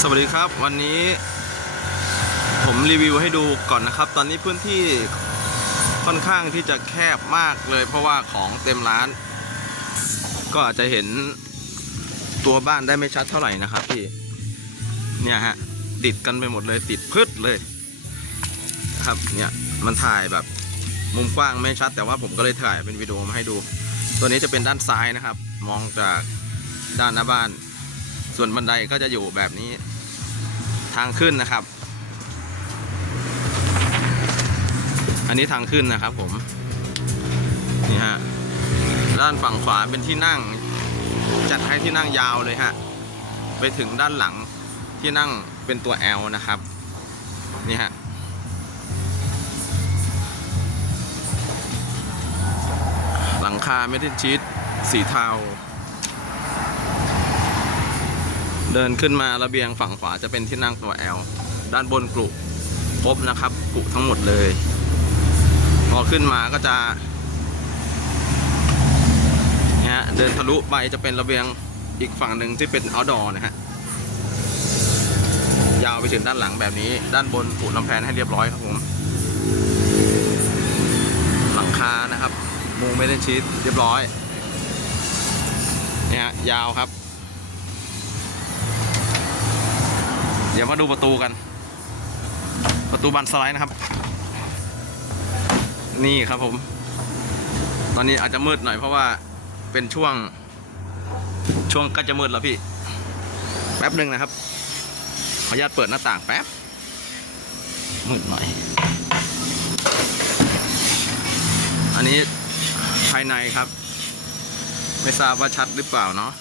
สวัสดีครับวันนี้ผมรีวิวให้ดูก่อนนะครับ ตอนนี้พื้นที่ค่อนข้างที่จะแคบมากเลย เพราะว่าของเต็มร้าน ก็อาจจะเห็นตัวบ้านได้ไม่ชัดเท่าไหร่นะครับพี่เนี่ยฮะติดกันไปหมดเลยติดพืชเลยนะครับเนี่ยมันถ่ายแบบมุมกว้างไม่ชัด แต่ว่าผมก็เลยถ่ายเป็นวิดีโอมาให้ดู ตัวนี้จะเป็นด้านซ้ายนะครับ มองจากด้านหน้าบ้าน ส่วนบันไดก็จะอยู่แบบนี้ทางขึ้นนะครับ อันนี้ทางขึ้นนะครับผม นี่ฮะ ด้านฝั่งขวาเป็นที่นั่ง จัดให้ที่นั่งยาวเลยฮะ ไปถึงด้านหลังที่นั่งเป็นตัว L นะครับ นี่ฮะหลังคาเมทัลชีตสีเทา เดินขึ้นมาระเบียงฝั่งขวาจะเป็นที่นั่งตัว L ด้านบนกรุครบนะครับกรุทั้งหมดเลย พอขึ้นมาก็จะเนี่ยฮะเดินทะลุไปจะเป็นระเบียงอีกฝั่งหนึ่งที่เป็น outdoor นะฮะยาวไปถึงด้านหลังแบบนี้ ด้านบนปูลำแพนให้เรียบร้อยครับผม หลังคานะครับมุงไม่ได้ชีสเรียบร้อยเนี่ยยาวครับ เดี๋ยวมาดูประตูกัน ประตูบานสไลด์นะครับ นี่ครับผม ตอนนี้อาจจะมืดหน่อยเพราะว่าเป็นช่วง ช่วงใก็จะมืดแล้วพี่ แป๊บหนึ่งนะครับ ขออนุญาตเปิดหน้าต่างแป๊บ มืดหน่อย อันนี้ภายในครับ ไม่ทราบว่าชัดหรือเปล่าเนาะ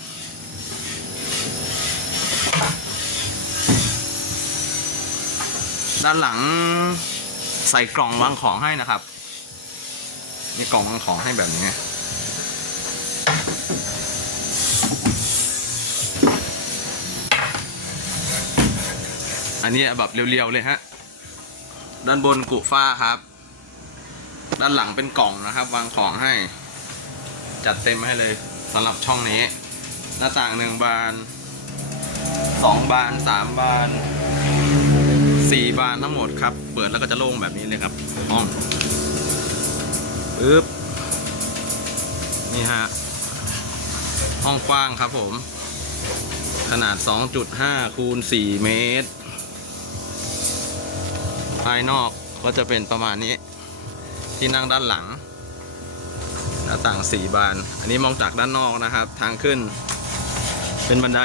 ด้านหลังใส่กล่องวางของให้นะครับมีกล่องวางของให้แบบนี้อันนี้แบบเรียวๆเลยฮะ ด้านบนกุฟ้าครับ ด้านหลังเป็นกล่องนะครับ วางของให้ จัดเต็มให้เลยสำหรับช่องนี้ หน้าต่างหนึ่งบานสองบานสามบาน สี่บานทั้งหมดครับ เปิดแล้วก็จะโล่งแบบนี้เลยครับห้องปึ๊บนี่ฮะ ห้องกว้างครับผม ขนาด 2.5 คูณ 4 เมตร ภายนอกก็จะเป็นประมาณนี้ ที่นั่งด้านหลังหน้าต่าง 4 บาน อันนี้มองจากด้านนอกนะครับ ทางขึ้น เป็นบันได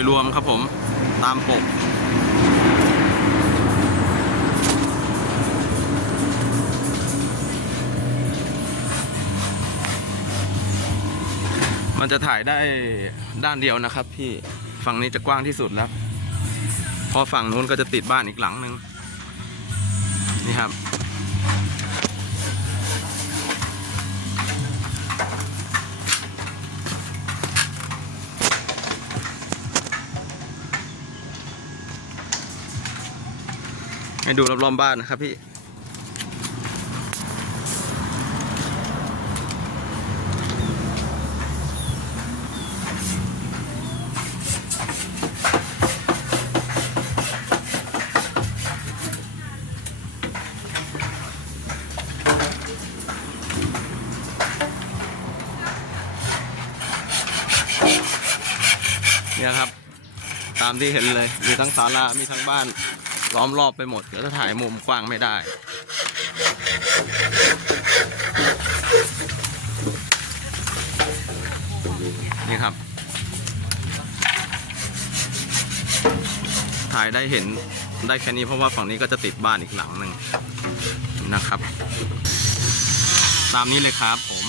ยรวมครับผมตามปก มันจะถ่ายได้ด้านเดียวนะครับพี่ฝั่งนี้จะกว้างที่สุดแล้วพราะฝั่งนู้นก็จะติดบ้านอีกหลังหนึ่งนี่ครับ ให้ดูรอบๆบ้านนะครับพี่ เนี่ยครับ ตามที่เห็นเลย มีทั้งศาลา มีทั้งบ้าน ล้อมรอบไปหมดเดี๋ยวถ้าถ่ายมุมกว้างไม่ได้ นี่ครับ ถ่ายได้เห็นได้แค่นี้เพราะว่าฝั่งนี้ก็จะติดบ้านอีกหลังหนึ่งนะครับ ตามนี้เลยครับผม